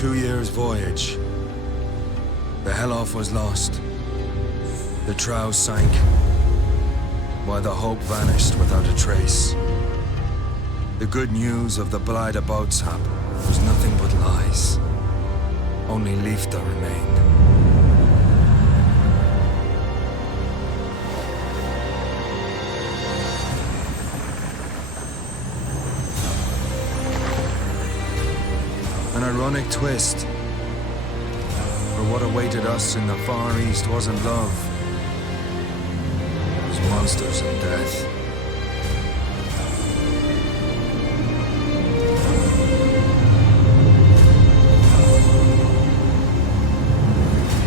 2 years' voyage, the Helloff was lost. The trow sank, while the hope vanished without a trace. The good news of the Blythe Boatshap was nothing but lies. Only Leifta remained. An ironic twist. For what awaited us in the Far East wasn't love. It was monsters and death.